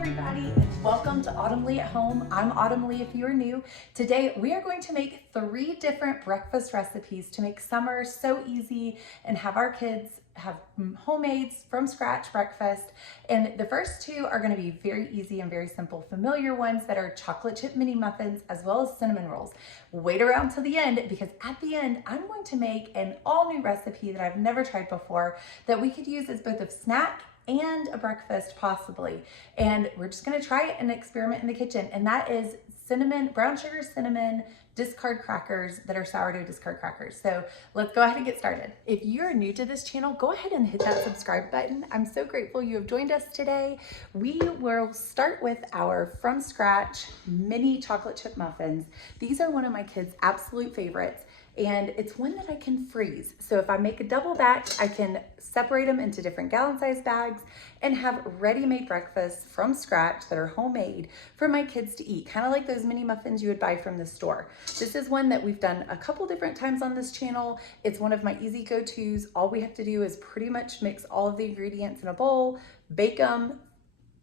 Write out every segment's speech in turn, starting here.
everybody, and welcome to Autumn Leigh at Home. I'm Autumn Leigh if you are new. Today we are going to make 3 different breakfast recipes to make summer so easy and have our kids have homemade from scratch breakfast. And the first 2 are going to be very easy and very simple, familiar ones that are chocolate chip mini muffins as well as cinnamon rolls. Wait around till the end, because at the end I'm going to make an all new recipe that I've never tried before that we could use as both a snack and a breakfast possibly. And we're just gonna try it and experiment in the kitchen. And that is brown sugar cinnamon discard crackers that are sourdough discard crackers. So let's go ahead and get started. If you're new to this channel, go ahead and hit that subscribe button. I'm so grateful you have joined us today. We will start with our from scratch mini chocolate chip muffins. These are one of my kids' absolute favorites. And it's one that I can freeze. So if I make a double batch, I can separate them into different gallon size bags and have ready-made breakfasts from scratch that are homemade for my kids to eat, kind of like those mini muffins you would buy from the store. This is one that we've done a couple different times on this channel. It's one of my easy go-tos. All we have to do is pretty much mix all of the ingredients in a bowl, bake them,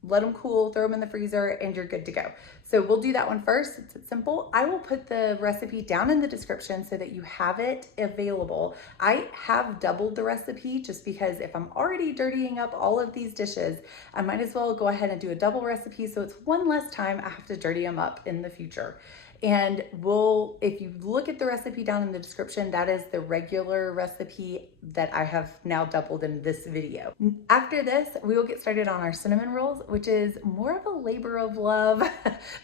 let them cool, throw them in the freezer, and you're good to go. So we'll do that one first. It's simple. I will put the recipe down in the description so that you have it available. I have doubled the recipe just because if I'm already dirtying up all of these dishes, I might as well go ahead and do a double recipe so it's one less time I have to dirty them up in the future. And if you look at the recipe down in the description, that is the regular recipe that I have now doubled in this video. After this, we will get started on our cinnamon rolls, which is more of a labor of love.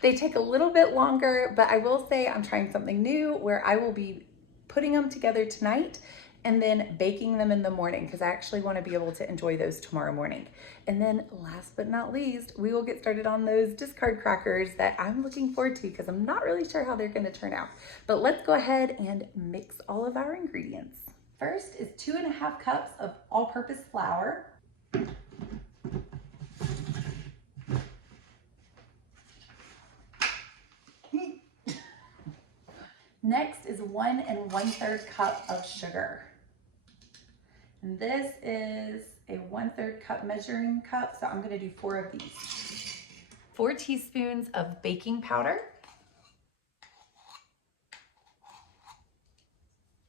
They take a little bit longer, but I will say I'm trying something new where I will be putting them together tonight and then baking them in the morning, because I actually want to be able to enjoy those tomorrow morning. And then last but not least, we will get started on those discard crackers that I'm looking forward to because I'm not really sure how they're going to turn out. But let's go ahead and mix all of our ingredients. First is 2.5 cups of all-purpose flour. Next is 1 1/3 cup of sugar. And this is a 1/3 cup measuring cup, so I'm gonna do 4 of these. 4 teaspoons of baking powder.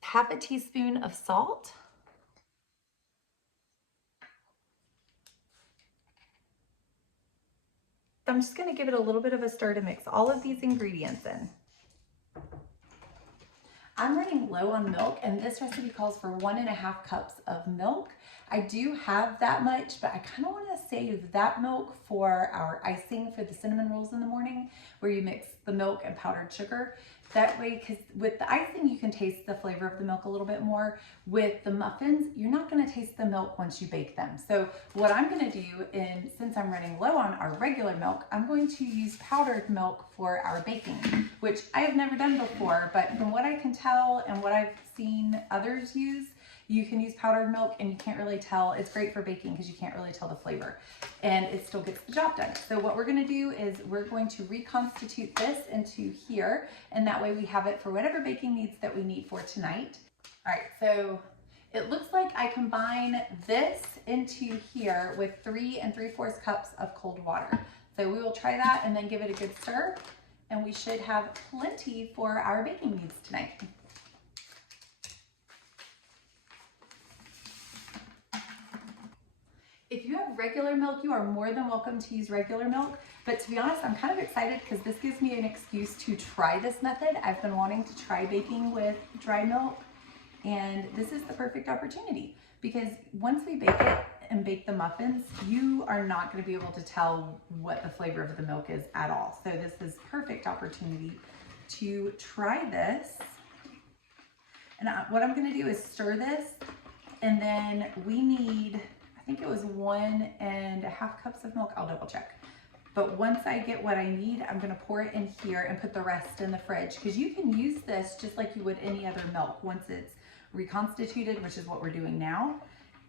Half a teaspoon of salt. I'm just gonna give it a little bit of a stir to mix all of these ingredients in. I'm running low on milk, and this recipe calls for 1.5 cups of milk. I do have that much, but I kind of want to save that milk for our icing for the cinnamon rolls in the morning, where you mix the milk and powdered sugar. That way, because with the icing, you can taste the flavor of the milk a little bit more. With the muffins, you're not going to taste the milk once you bake them. So what I'm going to do, since I'm running low on our regular milk, I'm going to use powdered milk for our baking, which I have never done before, but from what I can tell and what I've seen others use, you can use powdered milk and you can't really tell. It's great for baking because you can't really tell the flavor and it still gets the job done. So what we're gonna do is we're going to reconstitute this into here, and that way we have it for whatever baking needs that we need for tonight. All right, so it looks like I combine this into here with 3 3/4 cups of cold water. So we will try that and then give it a good stir, and we should have plenty for our baking needs tonight. If you have regular milk, you are more than welcome to use regular milk. But to be honest, I'm kind of excited because this gives me an excuse to try this method. I've been wanting to try baking with dry milk, and this is the perfect opportunity because once we bake it and bake the muffins, you are not going to be able to tell what the flavor of the milk is at all. So this is perfect opportunity to try this. And what I'm going to do is stir this, and then we need, I think it was 1.5 cups of milk. I'll double check. But once I get what I need, I'm gonna pour it in here and put the rest in the fridge, because you can use this just like you would any other milk once it's reconstituted, which is what we're doing now.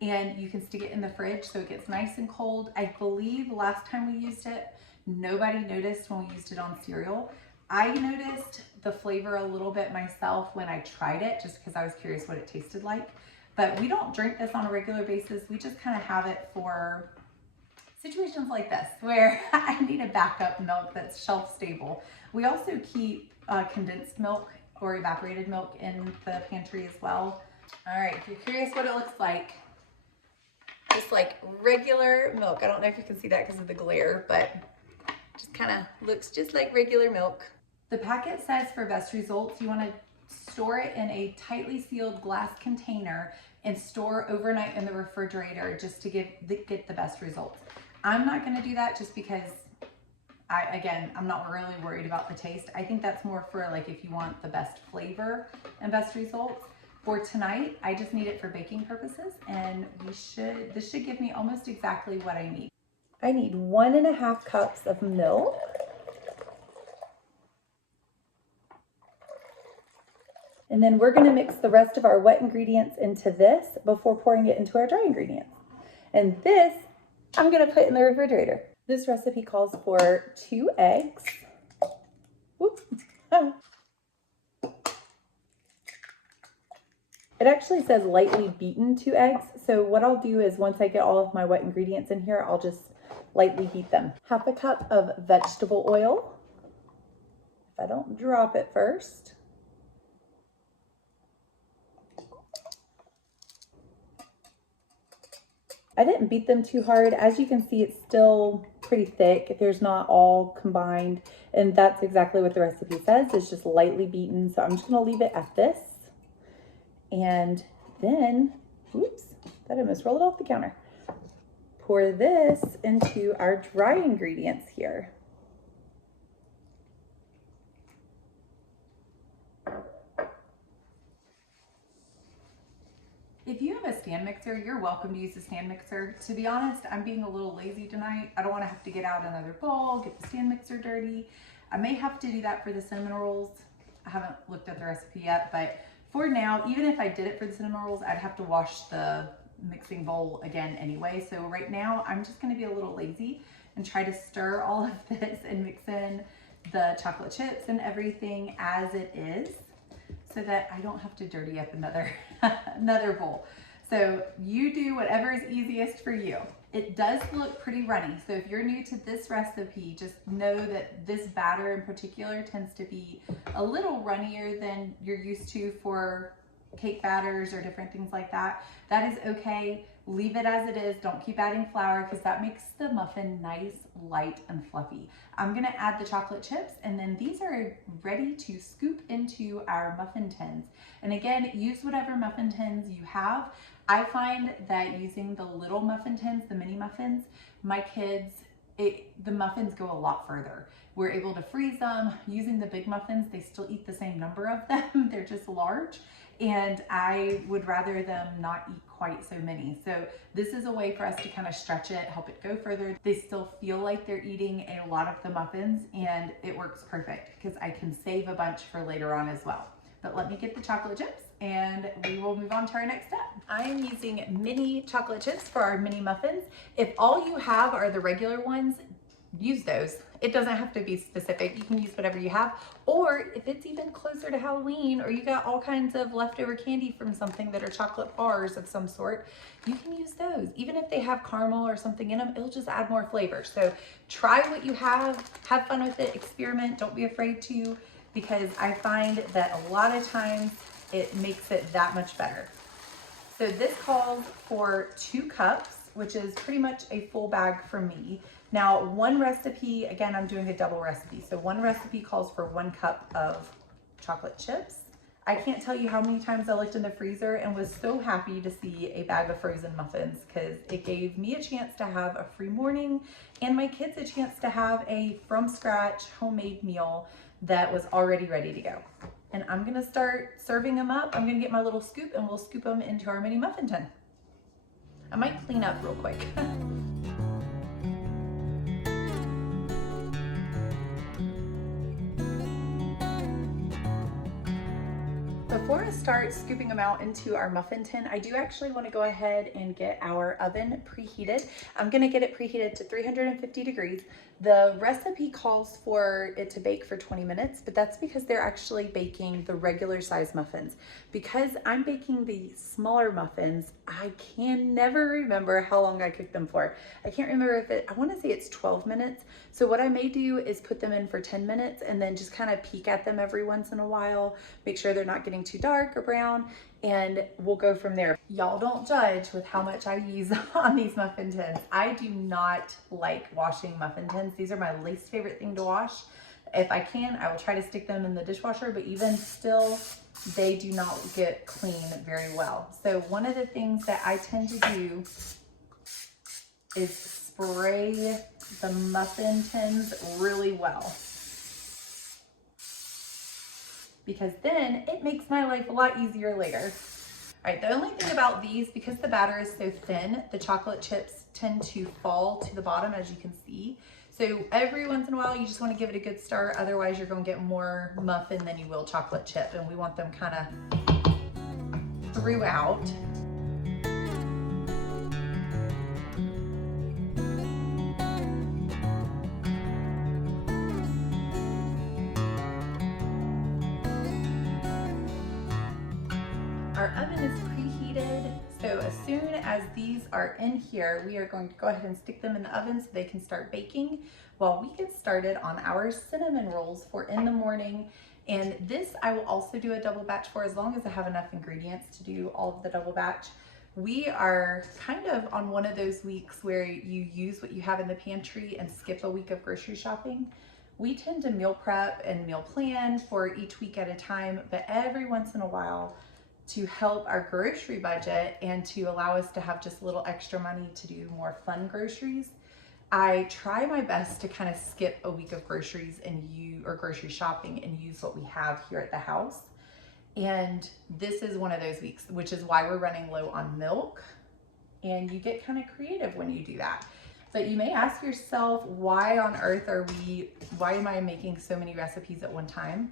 And you can stick it in the fridge so it gets nice and cold. I believe last time we used it, nobody noticed when we used it on cereal. I noticed the flavor a little bit myself when I tried it, just because I was curious what it tasted like. But we don't drink this on a regular basis. We just kind of have it for situations like this where I need a backup milk that's shelf stable. We also keep condensed milk or evaporated milk in the pantry as well. All right, if you're curious what it looks like, just like regular milk. I don't know if you can see that because of the glare, but just kind of looks just like regular milk. The packet says for best results, you want to store it in a tightly sealed glass container and store overnight in the refrigerator just to get the best results. I'm not going to do that just because I'm not really worried about the taste. I think that's more for like if you want the best flavor and best results. For tonight, I just need it for baking purposes, and this should give me almost exactly what I need. I need 1.5 cups of milk. And then we're gonna mix the rest of our wet ingredients into this before pouring it into our dry ingredients. And this, I'm gonna put in the refrigerator. This recipe calls for 2 eggs. Whoops. It actually says lightly beaten 2 eggs. So what I'll do is once I get all of my wet ingredients in here, I'll just lightly heat them. 1/2 cup of vegetable oil. If I don't drop it first. I didn't beat them too hard. As you can see, it's still pretty thick. There's not all combined. And that's exactly what the recipe says. It's just lightly beaten. So I'm just gonna leave it at this. And then, oops, that almost rolled off the counter. Pour this into our dry ingredients here. If you have a stand mixer, you're welcome to use a stand mixer. To be honest, I'm being a little lazy tonight. I don't want to have to get out another bowl, get the stand mixer dirty. I may have to do that for the cinnamon rolls. I haven't looked at the recipe yet, but for now, even if I did it for the cinnamon rolls, I'd have to wash the mixing bowl again anyway. So right now, I'm just going to be a little lazy and try to stir all of this and mix in the chocolate chips and everything as it is, so that I don't have to dirty up another another bowl. So you do whatever is easiest for you. It does look pretty runny. So if you're new to this recipe, just know that this batter in particular tends to be a little runnier than you're used to for cake batters or different things like that. That is okay. Leave it as it is. Don't keep adding flour because that makes the muffin nice, light, and fluffy. I'm gonna add the chocolate chips, and then these are ready to scoop into our muffin tins. And again, use whatever muffin tins you have. I find that using the little muffin tins, the mini muffins, my kids, the muffins go a lot further. We're able to freeze them. Using the big muffins, they still eat the same number of them. They're just large. And I would rather them not eat quite so many. So this is a way for us to kind of stretch it, help it go further. They still feel like they're eating a lot of the muffins, and it works perfect because I can save a bunch for later on as well. But let me get the chocolate chips and we will move on to our next step. I am using mini chocolate chips for our mini muffins. If all you have are the regular ones, use those. It doesn't have to be specific. You can use whatever you have. Or if it's even closer to Halloween, or you got all kinds of leftover candy from something that are chocolate bars of some sort, you can use those. Even if they have caramel or something in them, it'll just add more flavor. So try what you have fun with it, experiment, don't be afraid to, because I find that a lot of times it makes it that much better. So this calls for 2 cups, which is pretty much a full bag for me. Now, one recipe, again, I'm doing a double recipe. So one recipe calls for 1 cup of chocolate chips. I can't tell you how many times I looked in the freezer and was so happy to see a bag of frozen muffins, because it gave me a chance to have a free morning and my kids a chance to have a from scratch homemade meal that was already ready to go. And I'm gonna start serving them up. I'm gonna get my little scoop and we'll scoop them into our mini muffin tin. I might clean up real quick. Before I start scooping them out into our muffin tin, I do actually want to go ahead and get our oven preheated. I'm going to get it preheated to 350 degrees. The recipe calls for it to bake for 20 minutes, but that's because they're actually baking the regular size muffins. Because I'm baking the smaller muffins, I can never remember how long I cooked them for. I can't remember if I want to say it's 12 minutes. So what I may do is put them in for 10 minutes and then just kind of peek at them every once in a while, make sure they're not getting too dark or brown, and we'll go from there. Y'all don't judge with how much I use on these muffin tins. I do not like washing muffin tins. These are my least favorite thing to wash. If I can, I will try to stick them in the dishwasher, but even still, they do not get clean very well. So one of the things that I tend to do is spray the muffin tins really well, because then it makes my life a lot easier later. All right, the only thing about these, because the batter is so thin, the chocolate chips tend to fall to the bottom, as you can see. So every once in a while, you just want to give it a good stir. Otherwise, you're going to get more muffin than you will chocolate chip, and we want them kind of throughout. Our oven is preheated, so as soon as these are in here, we are going to go ahead and stick them in the oven so they can start baking while we get started on our cinnamon rolls for in the morning. And this I will also do a double batch for, as long as I have enough ingredients to do all of the double batch. We are kind of on one of those weeks where you use what you have in the pantry and skip a week of grocery shopping. We tend to meal prep and meal plan for each week at a time, but every once in a while, to help our grocery budget and to allow us to have just a little extra money to do more fun groceries, I try my best to kind of skip a week of groceries or grocery shopping and use what we have here at the house. And this is one of those weeks, which is why we're running low on milk. And you get kind of creative when you do that. But you may ask yourself, why on earth why am I making so many recipes at one time?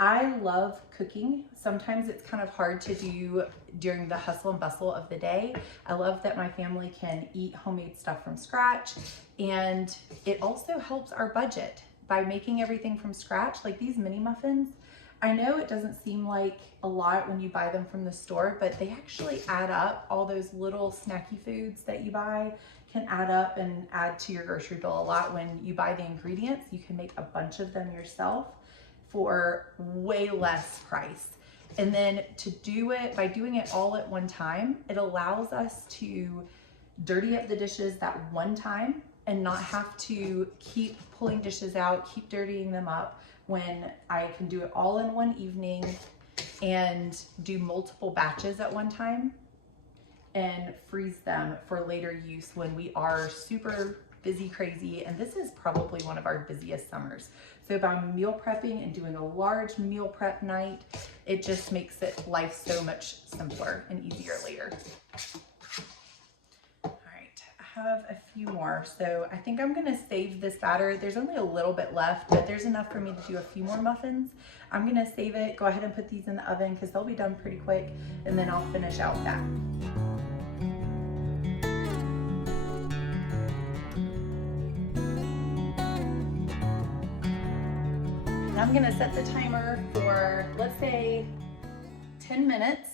I love cooking. Sometimes it's kind of hard to do during the hustle and bustle of the day. I love that my family can eat homemade stuff from scratch, and it also helps our budget by making everything from scratch. Like these mini muffins, I know it doesn't seem like a lot when you buy them from the store, but they actually add up. All those little snacky foods that you buy can add up and add to your grocery bill a lot. When you buy the ingredients, you can make a bunch of them yourself for way less price. And then to do it, by doing it all at one time, it allows us to dirty up the dishes that one time and not have to keep pulling dishes out, keep dirtying them up, when I can do it all in one evening and do multiple batches at one time and freeze them for later use when we are super busy, crazy, and this is probably one of our busiest summers. So by meal prepping and doing a large meal prep night, it just makes life so much simpler and easier later. All right, I have a few more. So I think I'm gonna save this batter. There's only a little bit left, but there's enough for me to do a few more muffins. I'm gonna save it, go ahead and put these in the oven because they'll be done pretty quick, and then I'll finish out that. I'm gonna set the timer for, let's say, 10 minutes,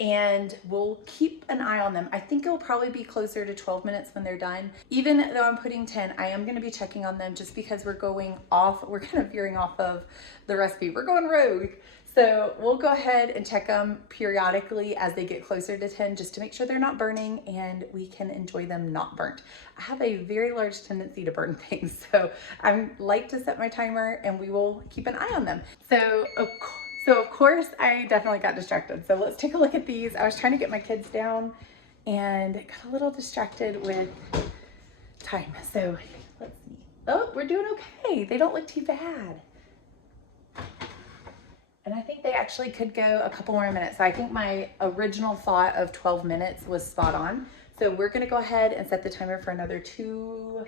and we'll keep an eye on them. I think it'll probably be closer to 12 minutes when they're done. Even though I'm putting 10, I am gonna be checking on them just because we're kind of veering off of the recipe. We're going rogue. So we'll go ahead and check them periodically as they get closer to 10, just to make sure they're not burning and we can enjoy them not burnt. I have a very large tendency to burn things, so I like to set my timer and we will keep an eye on them. So of course I definitely got distracted. So let's take a look at these. I was trying to get my kids down and got a little distracted with time. So let's see. Oh, we're doing okay. They don't look too bad. And I think they actually could go a couple more minutes. So I think my original thought of 12 minutes was spot on. So we're gonna go ahead and set the timer for another 2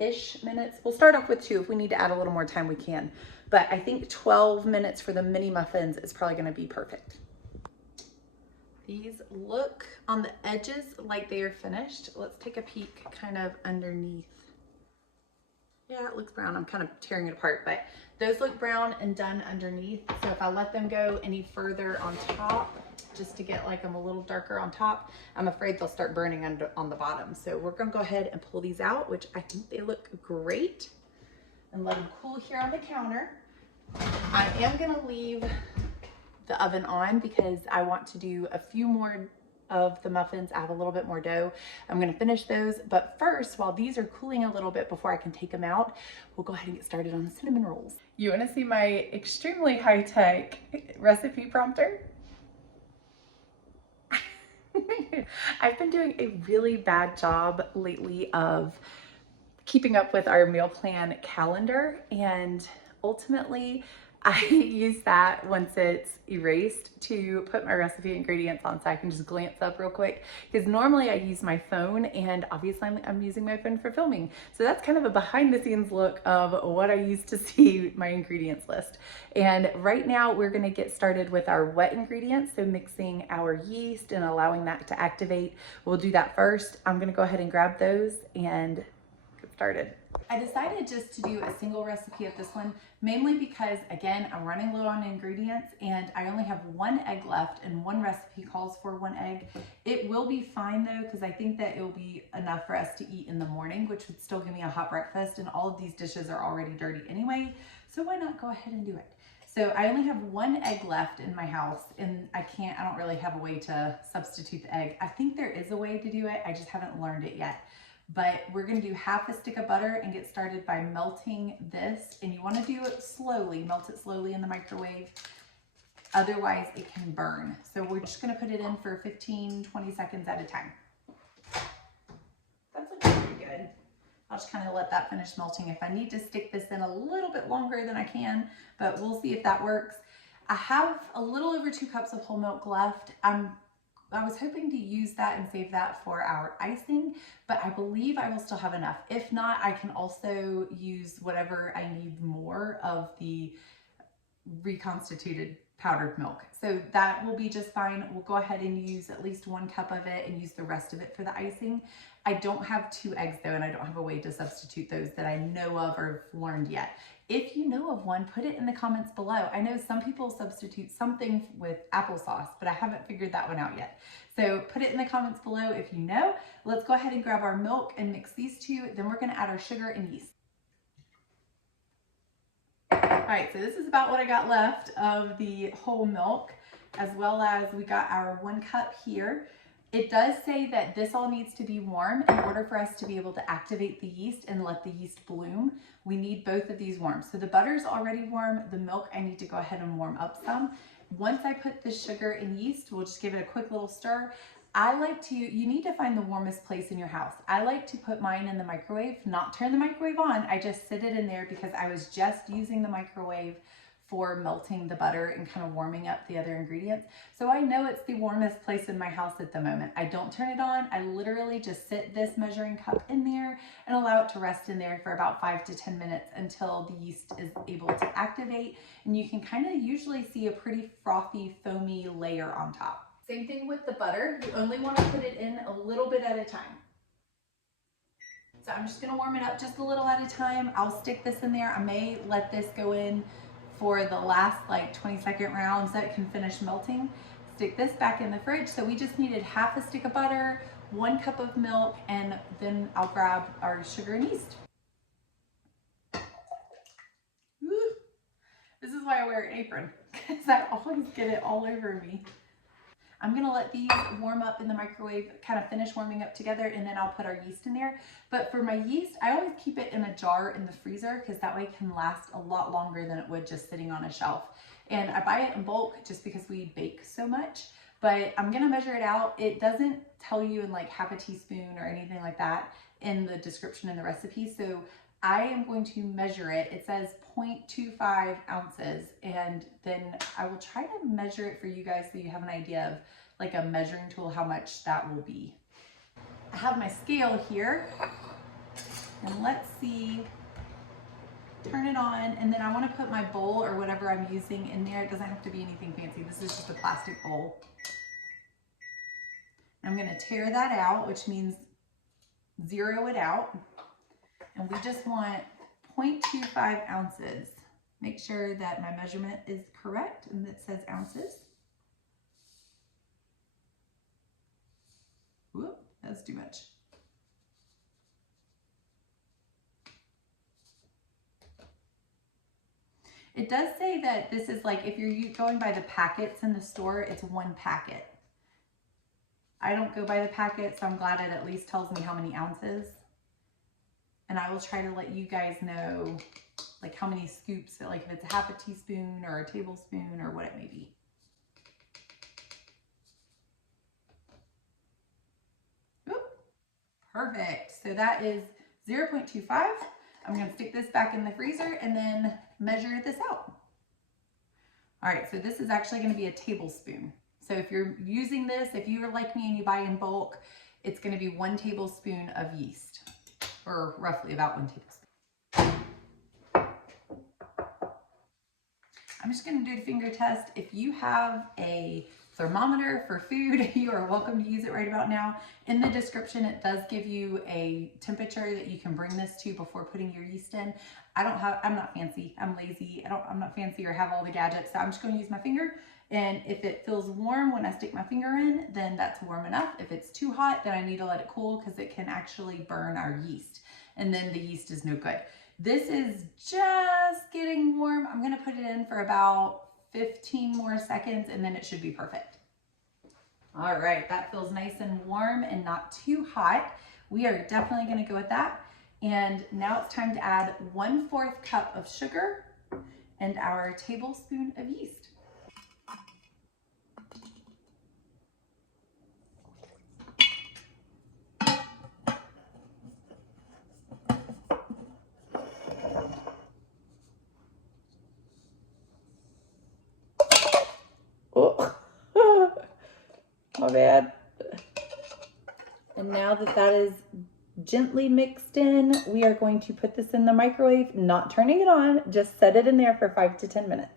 8-ish minutes. We'll start off with 2. If we need to add a little more time, we can. But I think 12 minutes for the mini muffins is probably gonna be perfect. These look on the edges like they are finished. Let's take a peek kind of underneath. Yeah, it looks brown. I'm kind of tearing it apart, but those look brown and done underneath. So if I let them go any further on top, just to get like them a little darker on top, I'm afraid they'll start burning on the bottom. So we're gonna go ahead and pull these out, which I think they look great, and let them cool here on the counter. I am gonna leave the oven on because I want to do a few more of the muffins. I have a little bit more dough. I'm gonna finish those, but first, while these are cooling a little bit before I can take them out, we'll go ahead and get started on the cinnamon rolls. You wanna see my extremely high-tech recipe prompter? I've been doing a really bad job lately of keeping up with our meal plan calendar, and ultimately I use that once it's erased to put my recipe ingredients on so I can just glance up real quick, because normally I use my phone, and obviously I'm using my phone for filming. So that's kind of a behind the scenes look of what I use to see my ingredients list. And right now we're gonna get started with our wet ingredients. So mixing our yeast and allowing that to activate. We'll do that first. I'm gonna go ahead and grab those and get started. I decided just to do a single recipe of this one, mainly because, again, I'm running low on ingredients and I only have 1 egg left, and one recipe calls for 1 egg. It will be fine though, because I think that it will be enough for us to eat in the morning, which would still give me a hot breakfast, and all of these dishes are already dirty anyway, so why not go ahead and do it? So I only have 1 egg left in my house, and I don't really have a way to substitute the egg. I think there is a way to do it, I just haven't learned it yet. But we're gonna do half a stick of butter and get started by melting this. And you wanna do it slowly, melt it slowly in the microwave. Otherwise it can burn. So we're just gonna put it in for 15-20 seconds at a time. That's looking pretty good. I'll just kind of let that finish melting. If I need to stick this in a little bit longer than I can, but we'll see if that works. I have a little over 2 cups of whole milk left. I was hoping to use that and save that for our icing, but I believe I will still have enough. If not, I can also use whatever I need more of the reconstituted powdered milk. So that will be just fine. We'll go ahead and use at least 1 cup of it and use the rest of it for the icing. I don't have 2 eggs though, and I don't have a way to substitute those that I know of or have learned yet. If you know of one, put it in the comments below. I know some people substitute something with applesauce, but I haven't figured that one out yet. So put it in the comments below if you know. Let's go ahead and grab our milk and mix these 2. Then we're gonna add our sugar and yeast. All right, so this is about what I got left of the whole milk, as well as we got our 1 cup here. It does say that this all needs to be warm in order for us to be able to activate the yeast and let the yeast bloom. We need both of these warm. So the butter's already warm, the milk I need to go ahead and warm up some. Once I put the sugar and yeast, we'll just give it a quick little stir. You need to find the warmest place in your house. I like to put mine in the microwave, not turn the microwave on. I just sit it in there because I was just using the microwave for melting the butter and kind of warming up the other ingredients. So I know it's the warmest place in my house at the moment. I don't turn it on. I literally just sit this measuring cup in there and allow it to rest in there for about 5 to 10 minutes until the yeast is able to activate. And you can kind of usually see a pretty frothy, foamy layer on top. Same thing with the butter. You only want to put it in a little bit at a time. So I'm just gonna warm it up just a little at a time. I'll stick this in there. I may let this go in for the last like 20-second round so it can finish melting. Stick this back in the fridge. So we just needed half a stick of butter, 1 cup of milk, and then I'll grab our sugar and yeast. Woo. This is why I wear an apron, because I always get it all over me. I'm gonna let these warm up in the microwave, kind of finish warming up together, and then I'll put our yeast in there. But for my yeast, I always keep it in a jar in the freezer because that way it can last a lot longer than it would just sitting on a shelf. And I buy it in bulk just because we bake so much, but I'm gonna measure it out. It doesn't tell you in like half a teaspoon or anything like that in the description in the recipe. So I am going to measure it. It says 0.25 ounces, and then I will try to measure it for you guys so you have an idea of like a measuring tool, how much that will be. I have my scale here. And let's see, turn it on, and then I want to put my bowl or whatever I'm using in there. It doesn't have to be anything fancy. This is just a plastic bowl. I'm going to tear that out, which means zero it out. And we just want 0.25 ounces. Make sure that my measurement is correct and it says ounces. Whoop, that's too much. It does say that this is like, if you're going by the packets in the store, it's 1 packet. I don't go by the packet, so I'm glad it at least tells me how many ounces. And I will try to let you guys know like how many scoops, like if it's a half a teaspoon or a tablespoon or what it may be. Oop, perfect. So that is 0.25. I'm going to stick this back in the freezer and then measure this out. All right, so this is actually going to be a tablespoon. So if you're using this, if you're like me and you buy in bulk, it's going to be 1 tablespoon of yeast, or roughly about 1 tablespoon. I'm just going to do a finger test. If you have a thermometer for food, you are welcome to use it right about now. In the description, it does give you a temperature that you can bring this to before putting your yeast in. I'm not fancy, I'm lazy, I'm not fancy or have all the gadgets, so I'm just going to use my finger. And if it feels warm when I stick my finger in, then that's warm enough. If it's too hot, then I need to let it cool because it can actually burn our yeast. And then the yeast is no good. This is just getting warm. I'm going to put it in for about 15 more seconds and then it should be perfect. All right, that feels nice and warm and not too hot. We are definitely going to go with that. And now it's time to add 1/4 cup of sugar and our tablespoon of yeast. Oh, my bad. And now that that is gently mixed in, we are going to put this in the microwave, not turning it on, just set it in there for 5 to 10 minutes.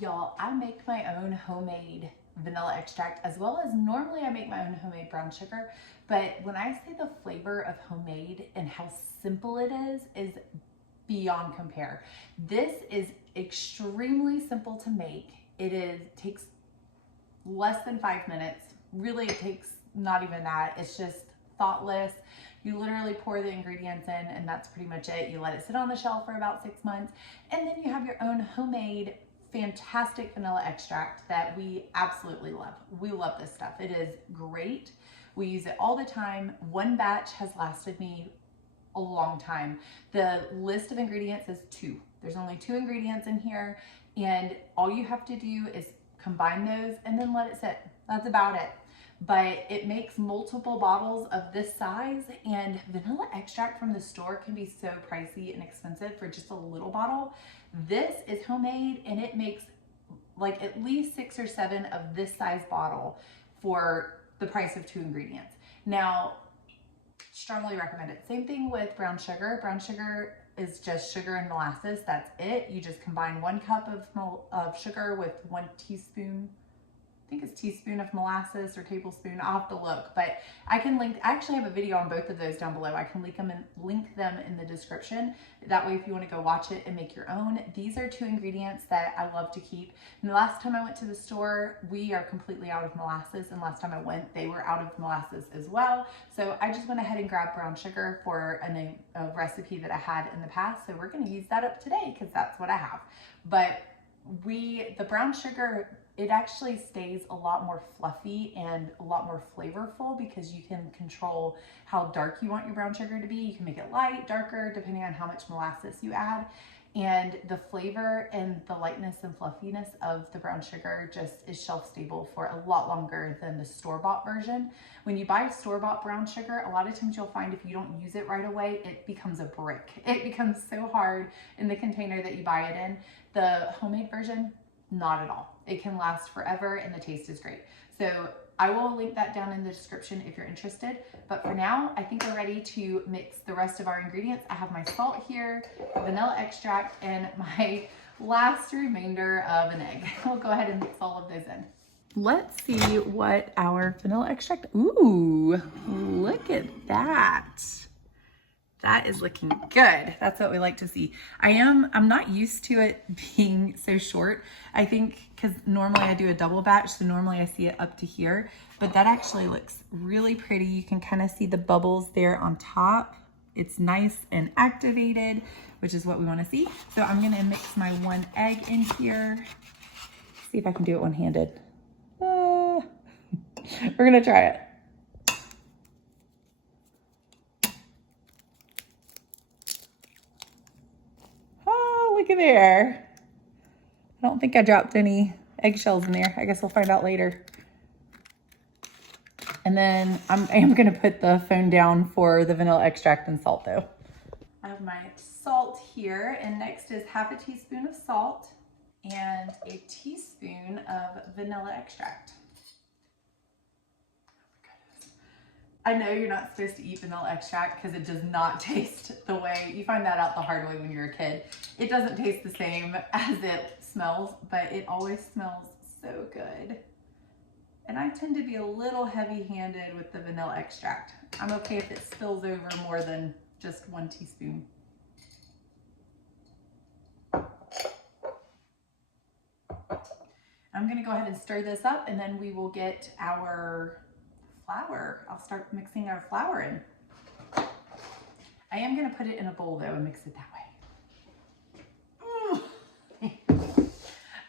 Y'all, I make my own homemade vanilla extract as well as normally I make my own homemade brown sugar. But when I say the flavor of homemade and how simple it is beyond compare. This is extremely simple to make. Takes less than 5 minutes. Really, it takes not even that. It's just thoughtless. You literally pour the ingredients in and that's pretty much it. You let it sit on the shelf for about 6 months and then you have your own homemade fantastic vanilla extract that we absolutely love. We love this stuff. It is great. We use it all the time. 1 batch has lasted me a long time. The list of ingredients is 2. There's only 2 ingredients in here and all you have to do is combine those and then let it sit. That's about it. But it makes multiple bottles of this size, and vanilla extract from the store can be so pricey and expensive for just a little bottle. This is homemade and it makes like at least 6 or 7 of this size bottle for the price of 2 ingredients. Now, strongly recommend it. Same thing with brown sugar. Brown sugar is just sugar and molasses. That's it. You just combine 1 cup of sugar with 1 teaspoon, I think it's teaspoon of molasses or tablespoon. I'll have to look, but I actually have a video on both of those down below. I can link them in the description. That way, if you want to go watch it and make your own. These are 2 ingredients that I love to keep. And the last time I went to the store, we are completely out of molasses. And last time I went, they were out of molasses as well. So I just went ahead and grabbed brown sugar for a recipe that I had in the past. So we're going to use that up today because that's what I have. But the brown sugar, it actually stays a lot more fluffy and a lot more flavorful because you can control how dark you want your brown sugar to be. You can make it light, darker, depending on how much molasses you add. And the flavor and the lightness and fluffiness of the brown sugar just is shelf stable for a lot longer than the store-bought version. When you buy store-bought brown sugar, a lot of times you'll find if you don't use it right away, it becomes a brick. It becomes so hard in the container that you buy it in. The homemade version, not at all. It can last forever and the taste is great. So I will link that down in the description if you're interested. But for now, I think we're ready to mix the rest of our ingredients. I have my salt here, vanilla extract, and my last remainder of an egg. We'll go ahead and mix all of those in. Let's see what our vanilla extract, ooh, look at that. That is looking good. That's what we like to see. I'm not used to it being so short. I think because normally I do a double batch, so normally I see it up to here, but that actually looks really pretty. You can kind of see the bubbles there on top. It's nice and activated, which is what we want to see. So I'm gonna mix my 1 egg in here. See if I can do it one-handed. We're gonna try it. Look at there. I don't think I dropped any eggshells in there. I guess we'll find out later. And then I am gonna put the phone down for the vanilla extract and salt though. I have my salt here, and next is half a teaspoon of salt and a teaspoon of vanilla extract. I know you're not supposed to eat vanilla extract because it does not taste the way, you find that out the hard way when you're a kid. It doesn't taste the same as it smells, but it always smells so good. And I tend to be a little heavy-handed with the vanilla extract. I'm okay if it spills over more than just 1 teaspoon. I'm gonna go ahead and stir this up, and then we will get our flour. I'll start mixing our flour in. I am gonna put it in a bowl though and mix it that way.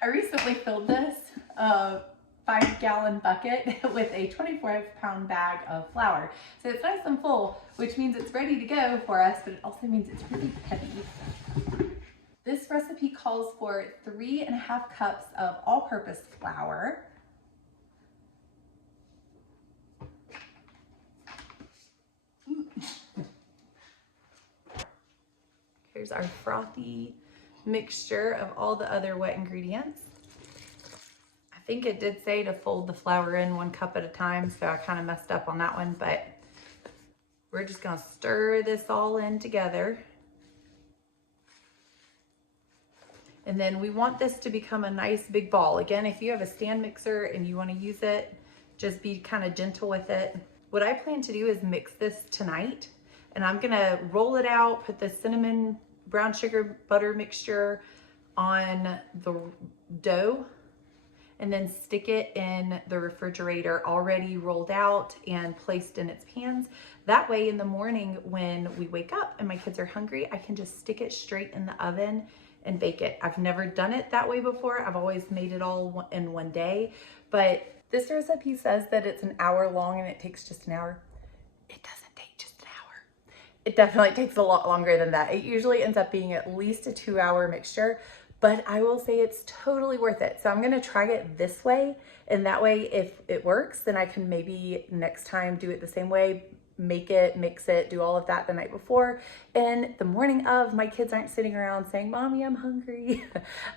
I recently filled this 5-gallon bucket with a 24-pound bag of flour. So it's nice and full, which means it's ready to go for us, but it also means it's really heavy. This recipe calls for 3.5 cups of all-purpose flour. Here's our frothy mixture of all the other wet ingredients. I think it did say to fold the flour in 1 cup at a time, so I kind of messed up on that one, but we're just gonna stir this all in together. And then we want this to become a nice big ball. Again, if you have a stand mixer and you wanna use it, just be kind of gentle with it. What I plan to do is mix this tonight, and I'm gonna roll it out, put the cinnamon, brown sugar, butter mixture on the dough, and then stick it in the refrigerator already rolled out and placed in its pans. That way in the morning when we wake up and my kids are hungry, I can just stick it straight in the oven and bake it. I've never done it that way before. I've always made it all in one day, but this recipe says that it's an hour long and it takes just an hour. It doesn't take just an hour. It definitely takes a lot longer than that. It usually ends up being at least a 2-hour mixture, but I will say it's totally worth it. So I'm gonna try it this way, and that way if it works, then I can maybe next time do it the same way, make it, mix it, do all of that the night before. And the morning of, my kids aren't sitting around saying, "Mommy, I'm hungry."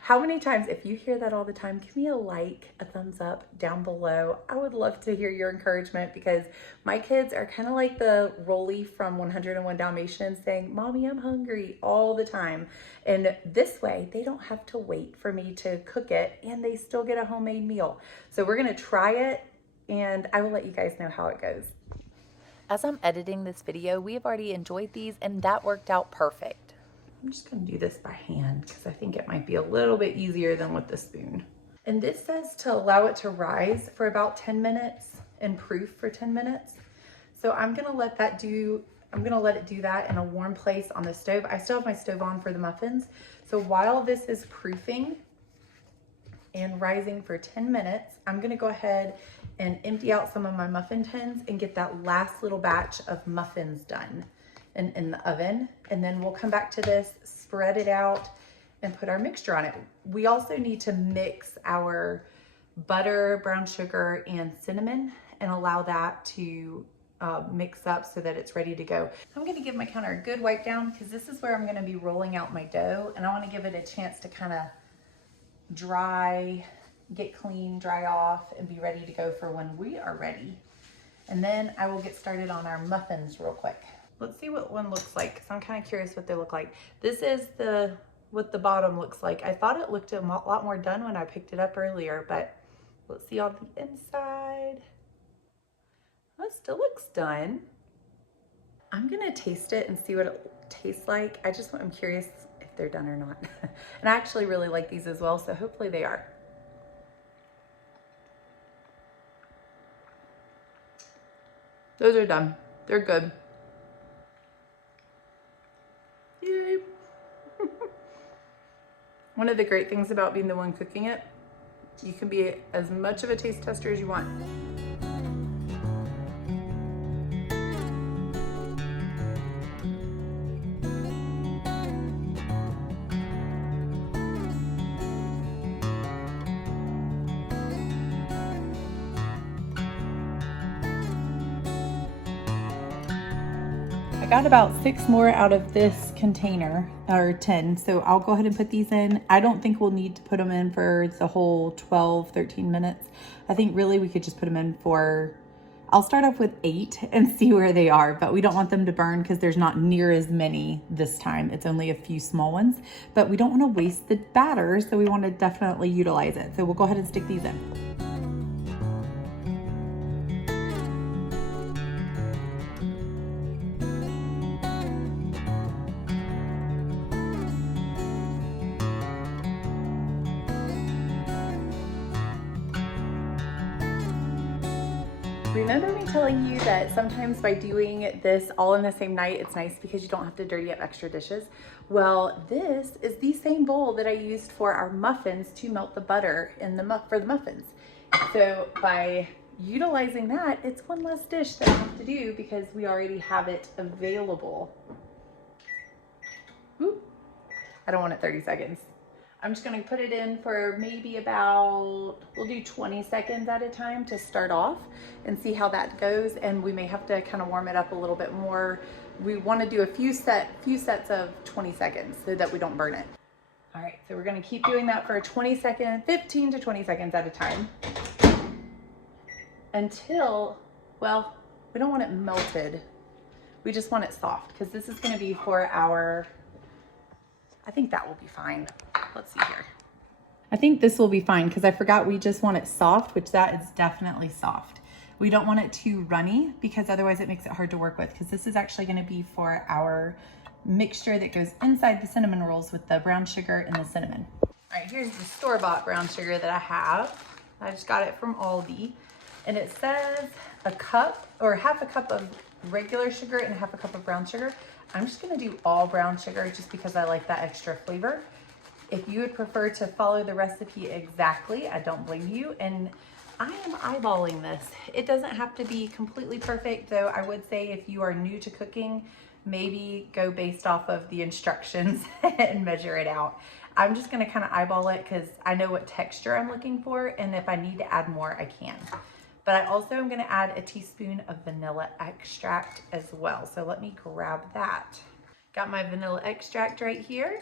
How many times, if you hear that all the time, give me a like, a thumbs up down below. I would love to hear your encouragement, because my kids are kind of like the Rolly from 101 Dalmatians saying, "Mommy, I'm hungry," all the time. And this way, they don't have to wait for me to cook it, and they still get a homemade meal. So we're gonna try it, and I will let you guys know how it goes. As I'm editing this video, we have already enjoyed these, and that worked out perfect. I'm just gonna do this by hand because I think it might be a little bit easier than with the spoon. And this says to allow it to rise for about 10 minutes and proof for 10 minutes. So I'm gonna let it do that in a warm place on the stove. I still have my stove on for the muffins. So while this is proofing and rising for 10 minutes, I'm gonna go ahead and empty out some of my muffin tins and get that last little batch of muffins done in the oven. And then we'll come back to this, spread it out, and put our mixture on it. We also need to mix our butter, brown sugar, and cinnamon and allow that to mix up so that it's ready to go. I'm gonna give my counter a good wipe down because this is where I'm gonna be rolling out my dough, and I wanna give it a chance to kind of dry get clean, dry off, and be ready to go for when we are ready. And then I will get started on our muffins real quick. Let's see what one looks like, because I'm kind of curious what they look like. This is what the bottom looks like. I thought it looked a lot more done when I picked it up earlier, but let's see on the inside. Oh, it still looks done. I'm gonna taste it and see what it tastes like. I'm curious if they're done or not. And I actually really like these as well, so hopefully they are. Those are done. They're good. Yay. One of the great things about being the one cooking it, you can be as much of a taste tester as you want. I got about 6 more out of this container, or 10, so I'll go ahead and put these in. I don't think we'll need to put them in for the whole 12, 13 minutes. I think really we could just put them in for, I'll start off with 8 and see where they are, but we don't want them to burn because there's not near as many this time. It's only a few small ones, but we don't want to waste the batter, so we want to definitely utilize it. So we'll go ahead and stick these in. Remember me telling you that sometimes by doing this all in the same night, it's nice because you don't have to dirty up extra dishes? Well, this is the same bowl that I used for our muffins to melt the butter in for the muffins. So by utilizing that, it's one less dish that I have to do because we already have it available. Ooh, I don't want it 30 seconds. I'm just gonna put it in for maybe about, we'll do 20 seconds at a time to start off and see how that goes. And we may have to kind of warm it up a little bit more. We wanna do a few sets of 20 seconds so that we don't burn it. All right, so we're gonna keep doing that for 15 to 20 seconds at a time until, well, we don't want it melted. We just want it soft because this is gonna be for our, I think that will be fine. Let's see here. I think this will be fine because I forgot we just want it soft, which that is definitely soft. We don't want it too runny because otherwise it makes it hard to work with, because this is actually going to be for our mixture that goes inside the cinnamon rolls with the brown sugar and the cinnamon. All right, here's the store-bought brown sugar that I have. I just got it from Aldi, and it says a cup or half a cup of regular sugar and half a cup of brown sugar. I'm just gonna do all brown sugar just because I like that extra flavor. If you would prefer to follow the recipe exactly, I don't blame you. And I am eyeballing this. It doesn't have to be completely perfect, though. I would say if you are new to cooking, maybe go based off of the instructions and measure it out. I'm just gonna kind of eyeball it because I know what texture I'm looking for, and if I need to add more, I can. But I also am gonna add a teaspoon of vanilla extract as well. So let me grab that. Got my vanilla extract right here.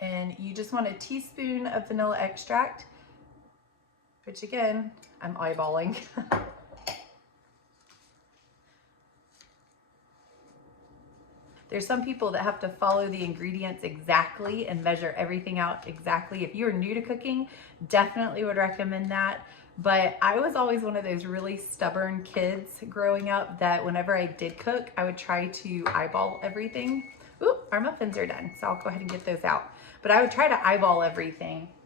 And you just want a teaspoon of vanilla extract, which again, I'm eyeballing. There's some people that have to follow the ingredients exactly and measure everything out exactly. If you're new to cooking, definitely would recommend that. But I was always one of those really stubborn kids growing up that whenever I did cook, I would try to eyeball everything. Ooh, our muffins are done, so I'll go ahead and get those out. But I would try to eyeball everything.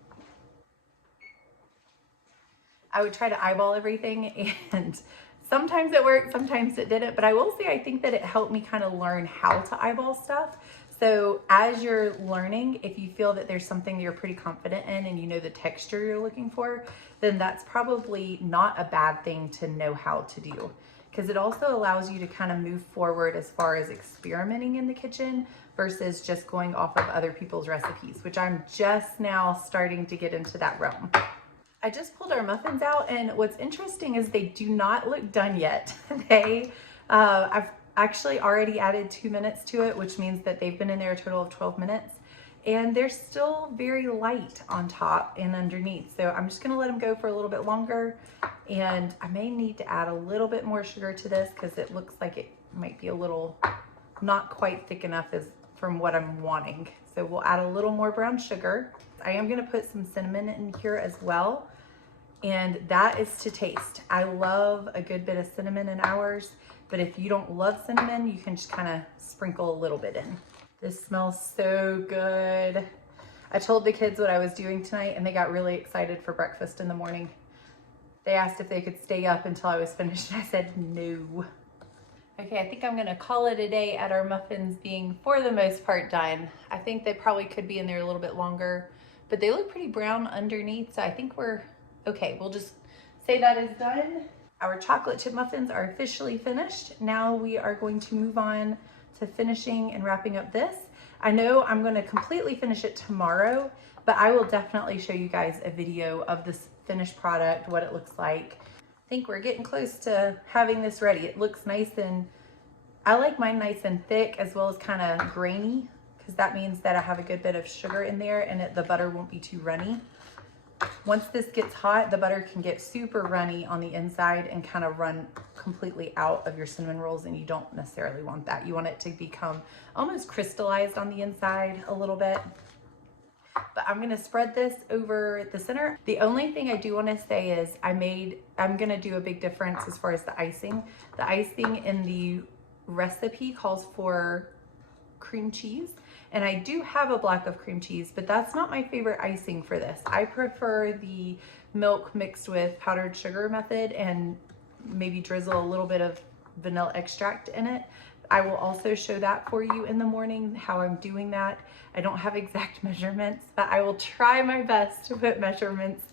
And sometimes it worked, sometimes it didn't, but I will say I think that it helped me kind of learn how to eyeball stuff. So as you're learning, if you feel that there's something that you're pretty confident in and you know the texture you're looking for, then that's probably not a bad thing to know how to do, because it also allows you to kind of move forward as far as experimenting in the kitchen versus just going off of other people's recipes, which I'm just now starting to get into that realm. I just pulled our muffins out, and what's interesting is they do not look done yet. I've actually already added 2 minutes to it, which means that they've been in there a total of 12 minutes. and they're still very light on top and underneath. So I'm just gonna let them go for a little bit longer, and I may need to add a little bit more sugar to this because it looks like it might be a little not quite thick enough as from what I'm wanting. So we'll add a little more brown sugar. I am gonna put some cinnamon in here as well, and that is to taste. I love a good bit of cinnamon in ours, but if you don't love cinnamon, you can just kind of sprinkle a little bit in. This smells so good. I told the kids what I was doing tonight, and they got really excited for breakfast in the morning. They asked if they could stay up until I was finished, and I said no. Okay, I think I'm gonna call it a day at our muffins being, for the most part, done. I think they probably could be in there a little bit longer, but they look pretty brown underneath, so I think we're okay. We'll just say that is done. Our chocolate chip muffins are officially finished. Now we are going to move on to finishing and wrapping up this. I know I'm gonna completely finish it tomorrow, but I will definitely show you guys a video of this finished product, what it looks like. I think we're getting close to having this ready. It looks nice, and I like mine nice and thick as well as kind of grainy, because that means that I have a good bit of sugar in there and the butter won't be too runny. Once this gets hot, the butter can get super runny on the inside and kind of run completely out of your cinnamon rolls, and you don't necessarily want that. You want it to become almost crystallized on the inside a little bit. But I'm gonna spread this over the center. The only thing I do wanna say is I'm gonna do a big difference as far as the icing. The icing in the recipe calls for cream cheese, and I do have a block of cream cheese, but that's not my favorite icing for this. I prefer the milk mixed with powdered sugar method and maybe drizzle a little bit of vanilla extract in it. I will also show that for you in the morning, how I'm doing that. I don't have exact measurements, but I will try my best to put measurements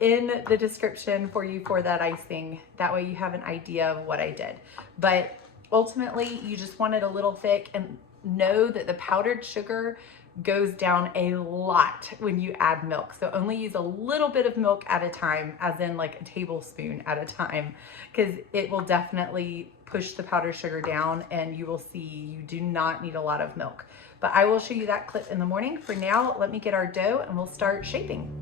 in the description for you for that icing. That way you have an idea of what I did. But ultimately, you just want it a little thick, and know that the powdered sugar goes down a lot when you add milk. So only use a little bit of milk at a time, as in like a tablespoon at a time, because it will definitely push the powdered sugar down, and you will see you do not need a lot of milk. But I will show you that clip in the morning. For now, let me get our dough and we'll start shaping.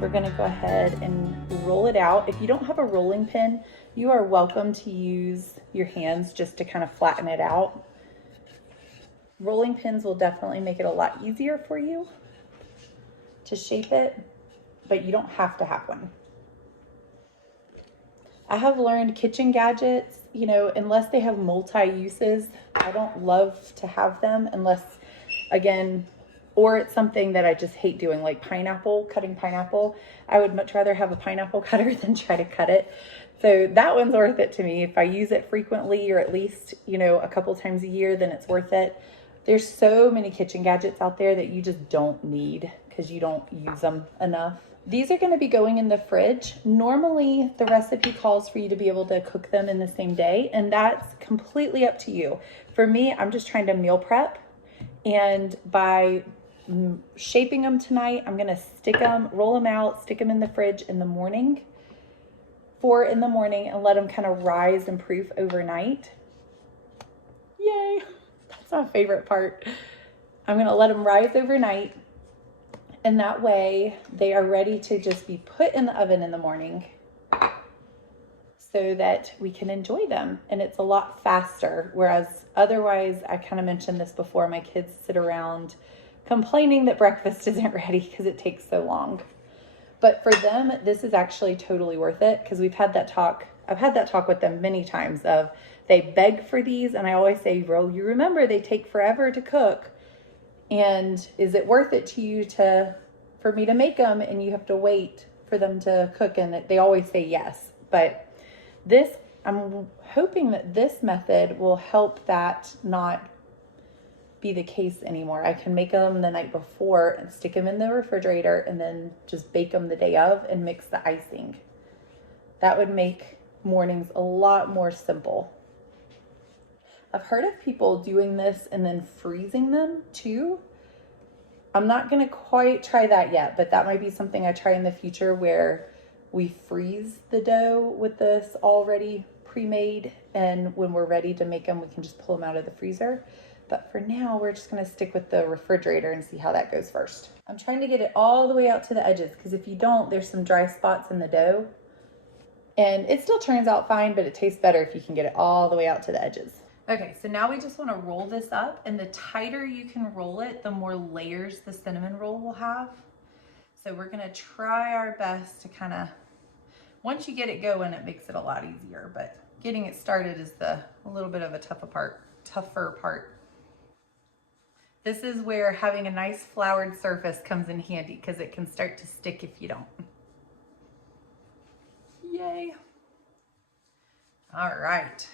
We're gonna go ahead and roll it out. If you don't have a rolling pin, you are welcome to use your hands just to kind of flatten it out. Rolling pins will definitely make it a lot easier for you to shape it, but you don't have to have one. I have learned kitchen gadgets, you know, unless they have multi-uses, I don't love to have them unless, again, or it's something that I just hate doing, like pineapple, cutting pineapple. I would much rather have a pineapple cutter than try to cut it. So that one's worth it to me. If I use it frequently, or at least, you know, a couple times a year, then it's worth it. There's so many kitchen gadgets out there that you just don't need because you don't use them enough. These are going to be going in the fridge. Normally, the recipe calls for you to be able to cook them in the same day, and that's completely up to you. For me, I'm just trying to meal prep, and by shaping them tonight, I'm going to stick them, roll them out, stick them in the fridge in the morning, 4 in the morning, and let them kind of rise and proof overnight. Yay! That's my favorite part. I'm going to let them rise overnight, and that way they are ready to just be put in the oven in the morning so that we can enjoy them. And it's a lot faster, whereas otherwise, I kind of mentioned this before, my kids sit around complaining that breakfast isn't ready because it takes so long. But for them, this is actually totally worth it, because we've had that talk. I've had that talk with them many times of they beg for these, and I always say, well, you remember they take forever to cook, and is it worth it to you for me to make them and you have to wait for them to cook? And they always say yes. But this, I'm hoping that this method will help that not be the case anymore. I can make them the night before and stick them in the refrigerator and then just bake them the day of and mix the icing. That would make mornings a lot more simple. I've heard of people doing this and then freezing them too. I'm not gonna quite try that yet, but that might be something I try in the future where we freeze the dough with this already pre-made, and when we're ready to make them, we can just pull them out of the freezer. But for now, we're just gonna stick with the refrigerator and see how that goes first. I'm trying to get it all the way out to the edges, because if you don't, there's some dry spots in the dough. And it still turns out fine, but it tastes better if you can get it all the way out to the edges. Okay, so now we just want to roll this up, and the tighter you can roll it, the more layers the cinnamon roll will have. So we're gonna try our best to kind of, once you get it going, it makes it a lot easier, but getting it started is a little bit of a tougher part. This is where having a nice floured surface comes in handy, because it can start to stick if you don't. Yay. All right.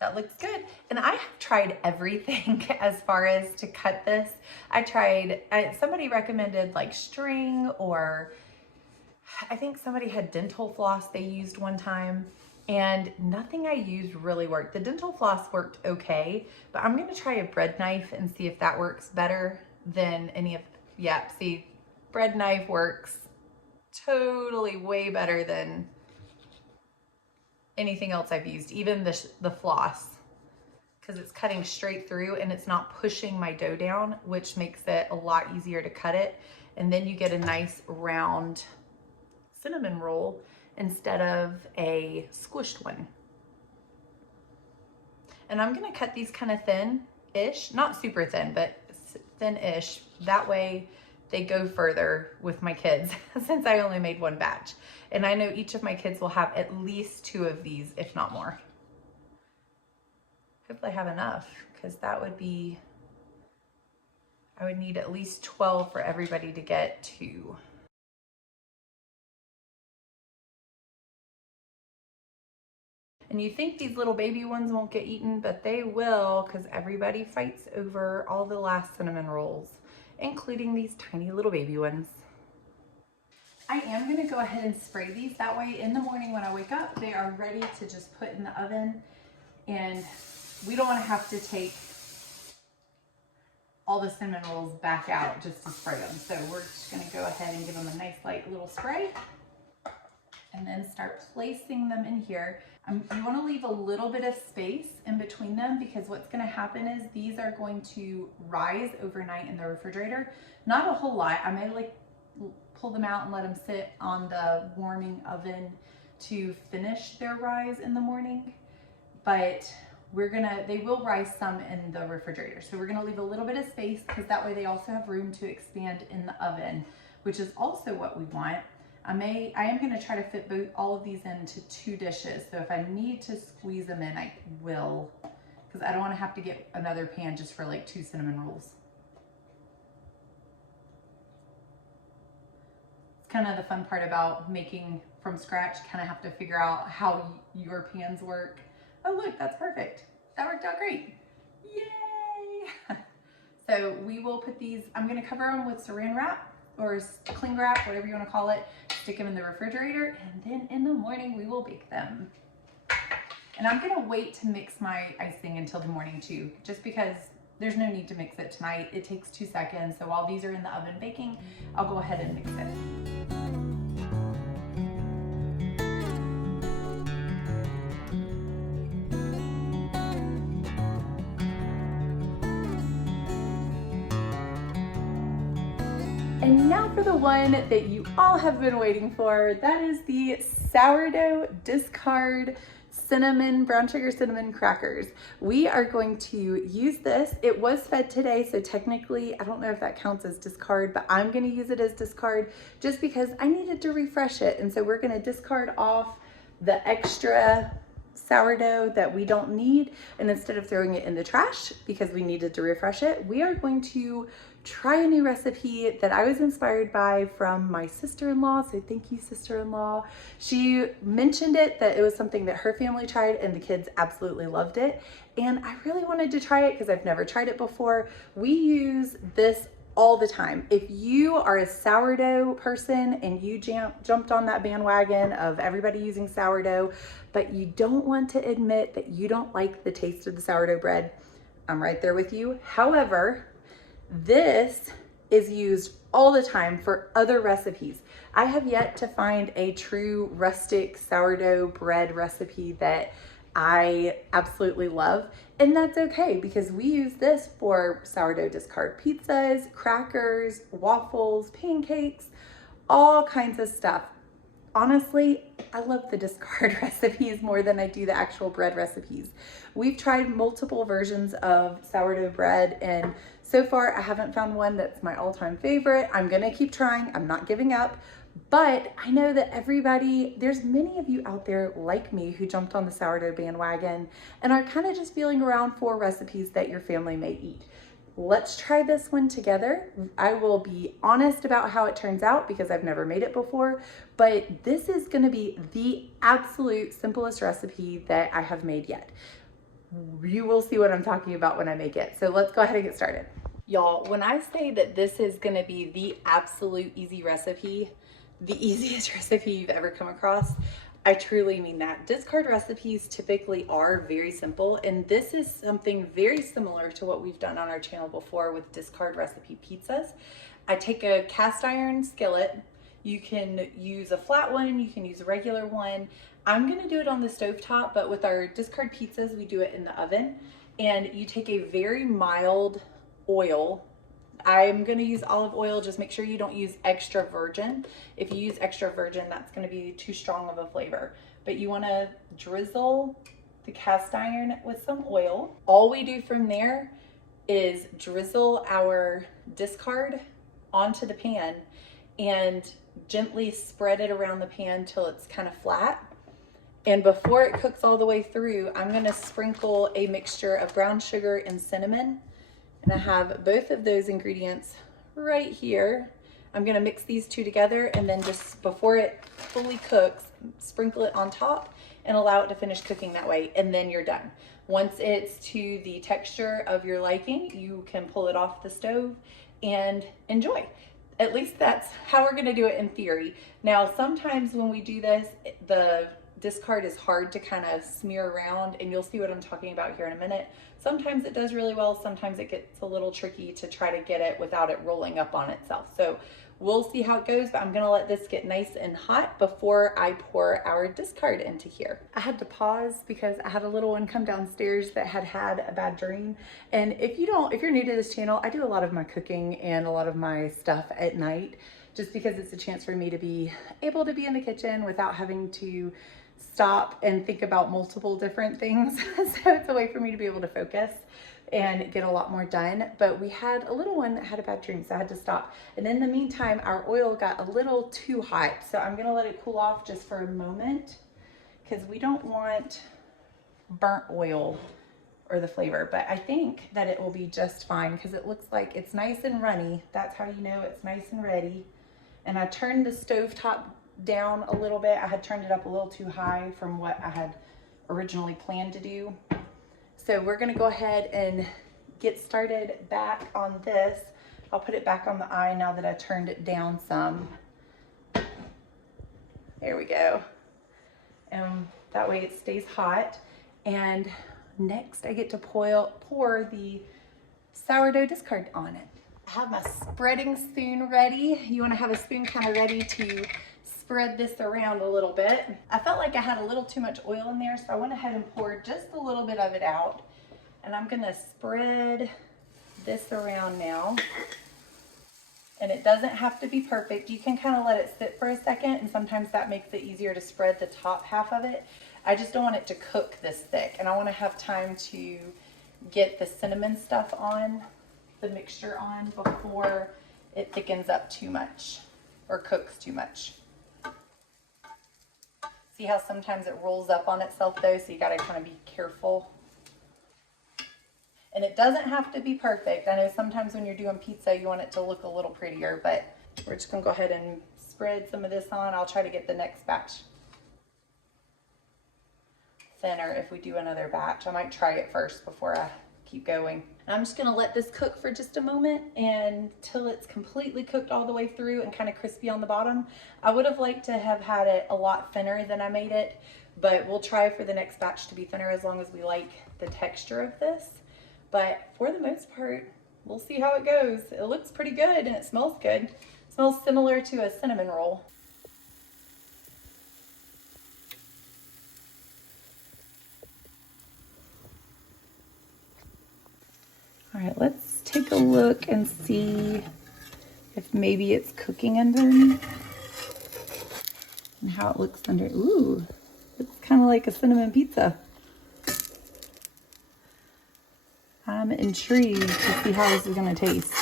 That looks good. And I have tried everything as far as to cut this. I tried, somebody recommended like string, or I think somebody had dental floss they used one time, and nothing I used really worked. The dental floss worked okay, but I'm gonna try a bread knife and see if that works better than any of, yeah, see, bread knife works totally way better than anything else I've used, even the floss, because it's cutting straight through and it's not pushing my dough down, which makes it a lot easier to cut it. And then you get a nice round cinnamon roll instead of a squished one. And I'm gonna cut these kind of thin-ish, not super thin, but thin-ish. That way they go further with my kids since I only made one batch. And I know each of my kids will have at least 2 of these, if not more. Hopefully I have enough, because that would be, I would need at least 12 for everybody to get 2. And you think these little baby ones won't get eaten, but they will, because everybody fights over all the last cinnamon rolls, including these tiny little baby ones. I am gonna go ahead and spray these. That way in the morning when I wake up, they are ready to just put in the oven, and we don't wanna have to take all the cinnamon rolls back out just to spray them. So we're just gonna go ahead and give them a nice light little spray, and then start placing them in here. You wanna leave a little bit of space in between them, because what's gonna happen is these are going to rise overnight in the refrigerator. Not a whole lot. I may like pull them out and let them sit on the warming oven to finish their rise in the morning, but they will rise some in the refrigerator. So we're gonna leave a little bit of space, because that way they also have room to expand in the oven, which is also what we want. I am gonna try to fit all of these into 2 dishes. So if I need to squeeze them in, I will, because I don't wanna have to get another pan just for like 2 cinnamon rolls. Kind of the fun part about making from scratch. Kind of have to figure out how your pans work. Oh look, that's perfect. That worked out great. Yay! So we will put these, I'm gonna cover them with saran wrap or cling wrap, whatever you wanna call it, stick them in the refrigerator, and then in the morning we will bake them. And I'm gonna wait to mix my icing until the morning too, just because there's no need to mix it tonight. It takes 2 seconds. So while these are in the oven baking, I'll go ahead and mix it. And now for the one that you all have been waiting for. That is the sourdough discard brown sugar cinnamon crackers. We are going to use this. It was fed today, so technically I don't know if that counts as discard, but I'm gonna use it as discard just because I needed to refresh it. And so we're gonna discard off the extra sourdough that we don't need, and instead of throwing it in the trash because we needed to refresh it, we are going to try a new recipe that I was inspired by from my sister-in-law. So thank you, sister-in-law. She mentioned it, that it was something that her family tried and the kids absolutely loved it. And I really wanted to try it because I've never tried it before. We use this all the time. If you are a sourdough person and you jumped on that bandwagon of everybody using sourdough, but you don't want to admit that you don't like the taste of the sourdough bread, I'm right there with you. However, This is used all the time for other recipes. I have yet to find a true rustic sourdough bread recipe that I absolutely love, and that's okay because we use this for sourdough discard pizzas, crackers, waffles, pancakes, all kinds of stuff. Honestly, I love the discard recipes more than I do the actual bread recipes. We've tried multiple versions of sourdough bread, and so far I haven't found one that's my all-time favorite. I'm gonna keep trying, I'm not giving up, but I know that there's many of you out there like me who jumped on the sourdough bandwagon and are kind of just feeling around for recipes that your family may eat. Let's try this one together. I will be honest about how it turns out because I've never made it before, but this is gonna be the absolute simplest recipe that I have made yet. You will see what I'm talking about when I make it. So let's go ahead and get started. Y'all, when I say that this is gonna be the absolute easy recipe, the easiest recipe you've ever come across, I truly mean that. Discard recipes typically are very simple, and this is something very similar to what we've done on our channel before with discard recipe pizzas. I take a cast iron skillet. You can use a flat one, you can use a regular one. I'm gonna do it on the stovetop, but with our discard pizzas, we do it in the oven. And you take a very mild oil. I'm gonna use olive oil. Just make sure you don't use extra virgin. If you use extra virgin, that's gonna be too strong of a flavor. But you wanna drizzle the cast iron with some oil. All we do from there is drizzle our discard onto the pan and gently spread it around the pan till it's kind of flat. And before it cooks all the way through, I'm gonna sprinkle a mixture of brown sugar and cinnamon. And I have both of those ingredients right here. I'm gonna mix these two together and then just before it fully cooks, sprinkle it on top and allow it to finish cooking that way, and then you're done. Once it's to the texture of your liking, you can pull it off the stove and enjoy. At least that's how we're gonna do it in theory. Now, sometimes when we do this, the discard is hard to kind of smear around, and you'll see what I'm talking about here in a minute. Sometimes it does really well, sometimes it gets a little tricky to try to get it without it rolling up on itself. So we'll see how it goes, but I'm gonna let this get nice and hot before I pour our discard into here. I had to pause because I had a little one come downstairs that had a bad dream. And if you're new to this channel, I do a lot of my cooking and a lot of my stuff at night, just because it's a chance for me to be able to be in the kitchen without having to stop and think about multiple different things. So it's a way for me to be able to focus and get a lot more done. But we had a little one that had a bad dream, so I had to stop. And in the meantime, our oil got a little too hot. So I'm gonna let it cool off just for a moment because we don't want burnt oil or the flavor, but I think that it will be just fine because it looks like it's nice and runny. That's how you know it's nice and ready. And I turned the stovetop down a little bit. I had turned it up a little too high from what I had originally planned to do. So we're gonna go ahead and get started back on this. I'll put it back on the eye now that I turned it down some. There we go. And that way it stays hot. And next I get to pour the sourdough discard on it. I have my spreading spoon ready. You wanna have a spoon kind of ready to spread this around a little bit. I felt like I had a little too much oil in there, so I went ahead and poured just a little bit of it out. And I'm gonna spread this around now. And it doesn't have to be perfect. You can kind of let it sit for a second, and sometimes that makes it easier to spread the top half of it. I just don't want it to cook this thick, and I wanna have time to get the cinnamon stuff on, the mixture on, before it thickens up too much or cooks too much. See how sometimes it rolls up on itself though, so you gotta kind of be careful. And it doesn't have to be perfect. I know sometimes when you're doing pizza, you want it to look a little prettier, but we're just gonna go ahead and spread some of this on. I'll try to get the next batch thinner if we do another batch. I might try it first before I keep going. I'm just gonna let this cook for just a moment until it's completely cooked all the way through and kind of crispy on the bottom. I would have liked to have had it a lot thinner than I made it, but we'll try for the next batch to be thinner as long as we like the texture of this. But for the most part, we'll see how it goes. It looks pretty good and it smells good. It smells similar to a cinnamon roll. All right, let's take a look and see if maybe it's cooking underneath and how it looks under. Ooh, it's kind of like a cinnamon pizza. I'm intrigued to see how this is gonna taste.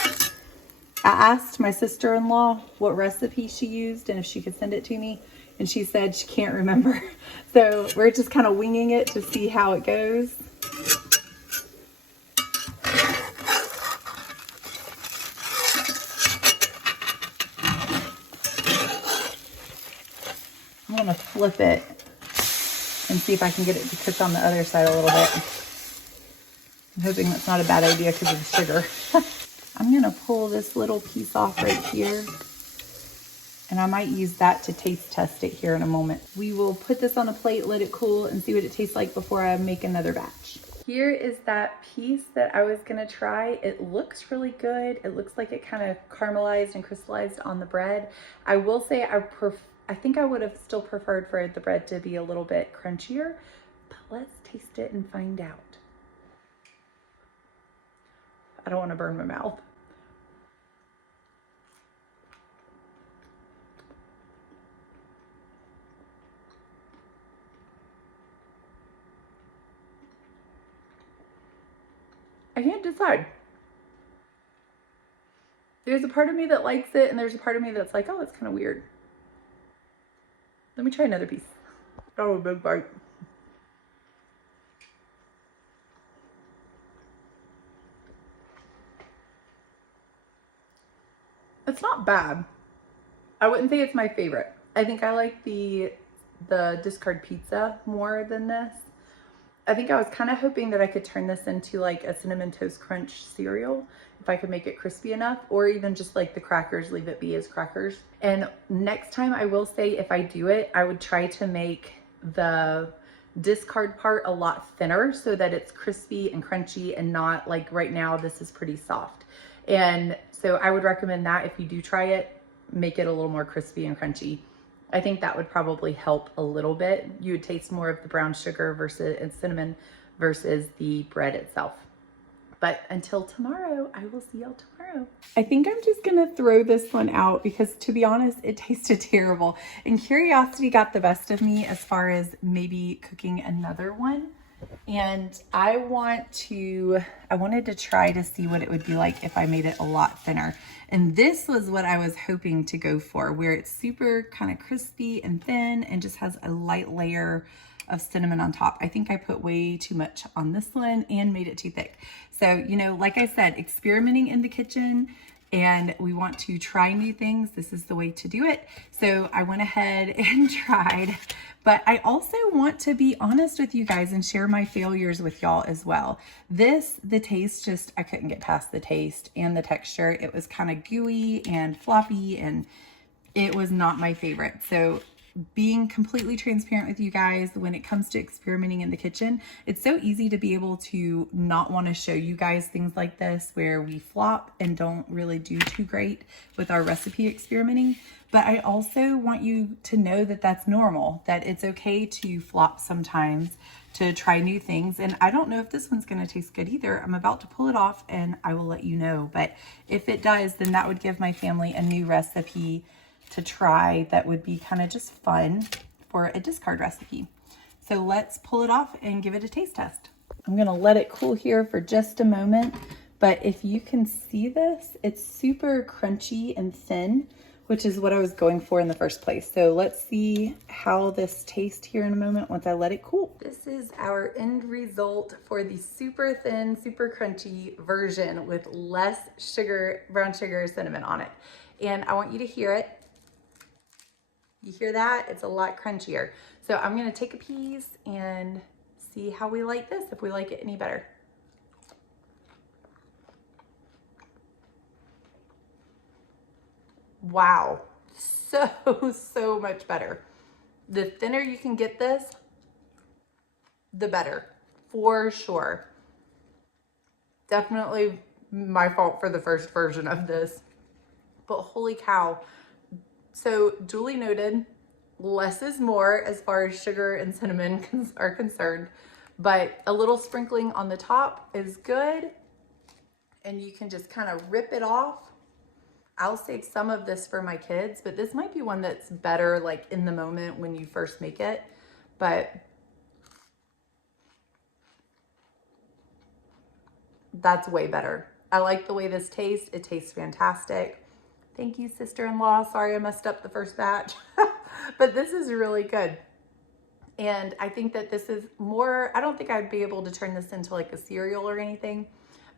I asked my sister-in-law what recipe she used and if she could send it to me, and she said she can't remember. So we're just kind of winging it to see how it goes. I'm gonna flip it and see if I can get it to cook on the other side a little bit. I'm hoping that's not a bad idea because of the sugar. I'm gonna pull this little piece off right here, and I might use that to taste test it here in a moment. We will put this on a plate, let it cool, and see what it tastes like before I make another batch. Here is that piece that I was gonna try. It looks really good. It looks like it kind of caramelized and crystallized on the bread. I will say I think I would have still preferred for the bread to be a little bit crunchier, but let's taste it and find out. I don't want to burn my mouth. I can't decide. There's a part of me that likes it, and there's a part of me that's like, oh, it's kind of weird. Let me try another piece. Oh, a big bite. It's not bad. I wouldn't say it's my favorite. I think I like the discard pizza more than this. I think I was kind of hoping that I could turn this into like a cinnamon toast crunch cereal if I could make it crispy enough, or even just like the crackers, leave it be as crackers. And next time, I will say, if I do it, I would try to make the discard part a lot thinner so that it's crispy and crunchy and not like right now this is pretty soft. And so I would recommend that if you do try it, make it a little more crispy and crunchy. I think that would probably help a little bit. You would taste more of the brown sugar versus and cinnamon versus the bread itself. But until tomorrow, I will see y'all tomorrow. I think I'm just gonna throw this one out because, to be honest, it tasted terrible. And curiosity got the best of me as far as maybe cooking another one. And I wanted to try to see what it would be like if I made it a lot thinner. And this was what I was hoping to go for, where it's super kind of crispy and thin and just has a light layer of cinnamon on top. I think I put way too much on this one and made it too thick. So, you know, like I said, experimenting in the kitchen, and we want to try new things. This is the way to do it. So I went ahead and tried, but I also want to be honest with you guys and share my failures with y'all as well. The taste just, I couldn't get past the taste and the texture. It was kind of gooey and floppy, and it was not my favorite. So being completely transparent with you guys, when it comes to experimenting in the kitchen, it's so easy to be able to not want to show you guys things like this where we flop and don't really do too great with our recipe experimenting. But I also want you to know that that's normal, that it's okay to flop sometimes, to try new things. And I don't know if this one's going to taste good either. I'm about to pull it off and I will let you know. But if it does, then that would give my family a new recipe to try that would be kind of just fun for a discard recipe. So let's pull it off and give it a taste test. I'm gonna let it cool here for just a moment, but if you can see this, it's super crunchy and thin, which is what I was going for in the first place. So let's see how this tastes here in a moment once I let it cool. This is our end result for the super thin, super crunchy version with less sugar, brown sugar, cinnamon on it. And I want you to hear it. You hear that? It's a lot crunchier. So I'm gonna take a piece and see how we like this, if we like it any better. Wow, so much better. The thinner you can get this, the better, for sure. Definitely my fault for the first version of this, but holy cow. So duly noted, less is more as far as sugar and cinnamon are concerned, but a little sprinkling on the top is good. And you can just kind of rip it off. I'll save some of this for my kids, but this might be one that's better like in the moment when you first make it. But that's way better. I like the way this tastes. It tastes fantastic. Thank you, sister-in-law. Sorry I messed up the first batch, but this is really good. And I think that this is more, I don't think I'd be able to turn this into like a cereal or anything,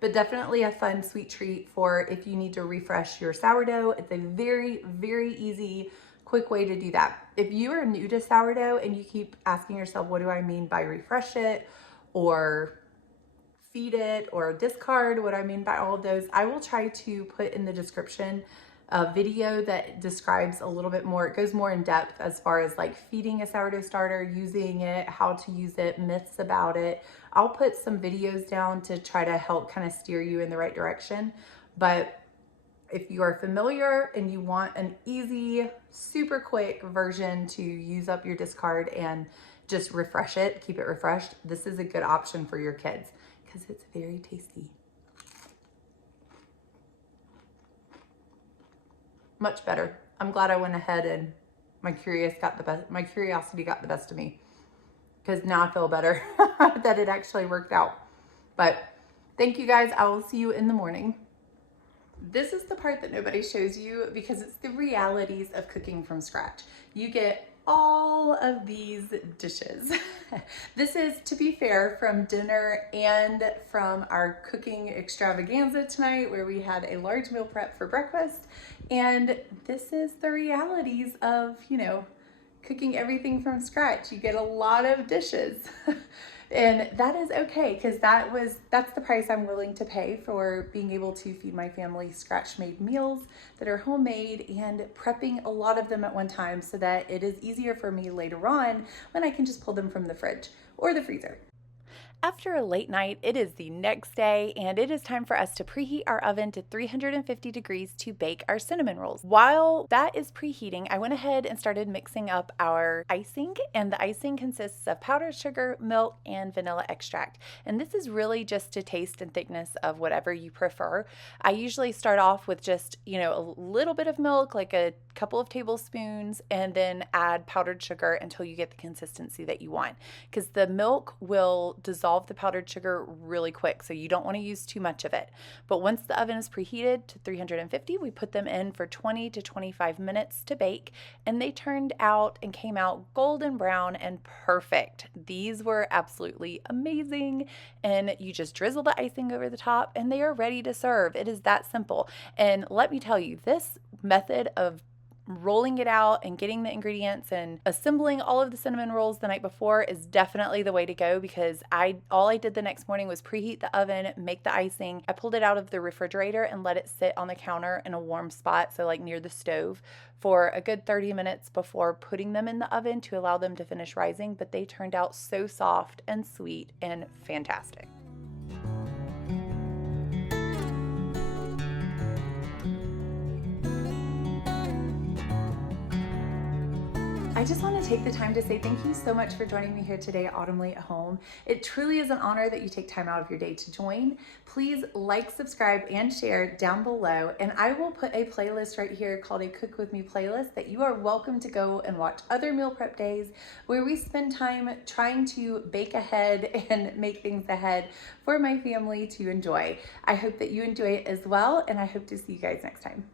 but definitely a fun sweet treat for if you need to refresh your sourdough. It's a very, very easy, quick way to do that. If you are new to sourdough and you keep asking yourself, what do I mean by refresh it or feed it or discard, what I mean by all of those, I will try to put in the description a video that describes a little bit more. It goes more in depth as far as like feeding a sourdough starter, using it, how to use it, myths about it. I'll put some videos down to try to help kind of steer you in the right direction. But if you are familiar and you want an easy, super quick version to use up your discard and just refresh it, keep it refreshed, this is a good option for your kids because it's very tasty. Much better. I'm glad I went ahead and my curiosity got the best of me, because now I feel better that it actually worked out. But thank you guys. I will see you in the morning. This is the part that nobody shows you because it's the realities of cooking from scratch. You get all of these dishes. This is, to be fair, from dinner and from our cooking extravaganza tonight where we had a large meal prep for breakfast. And this is the realities of, you know, cooking everything from scratch. You get a lot of dishes. And that is okay, because that's the price I'm willing to pay for being able to feed my family scratch-made meals that are homemade and prepping a lot of them at one time so that it is easier for me later on when I can just pull them from the fridge or the freezer. After a late night, it is the next day, and it is time for us to preheat our oven to 350 degrees to bake our cinnamon rolls. While that is preheating, I went ahead and started mixing up our icing, and the icing consists of powdered sugar, milk, and vanilla extract. And this is really just to taste and thickness of whatever you prefer. I usually start off with just, you know, a little bit of milk, like a couple of tablespoons, and then add powdered sugar until you get the consistency that you want, because the milk will dissolve the powdered sugar really quick, so you don't want to use too much of it. But once the oven is preheated to 350, we put them in for 20 to 25 minutes to bake, and they turned out and came out golden brown and perfect. These were absolutely amazing, and you just drizzle the icing over the top and they are ready to serve. It is that simple. And let me tell you, this method of rolling it out and getting the ingredients and assembling all of the cinnamon rolls the night before is definitely the way to go, because all I did the next morning was preheat the oven, make the icing. I pulled it out of the refrigerator and let it sit on the counter in a warm spot, so like near the stove, for a good 30 minutes before putting them in the oven to allow them to finish rising. But they turned out so soft and sweet and fantastic. I just want to take the time to say thank you so much for joining me here today at Autumn Leigh at Home. It truly is an honor that you take time out of your day to join. Please like, subscribe, and share down below. And I will put a playlist right here called a Cook With Me playlist that you are welcome to go and watch other meal prep days where we spend time trying to bake ahead and make things ahead for my family to enjoy. I hope that you enjoy it as well, and I hope to see you guys next time.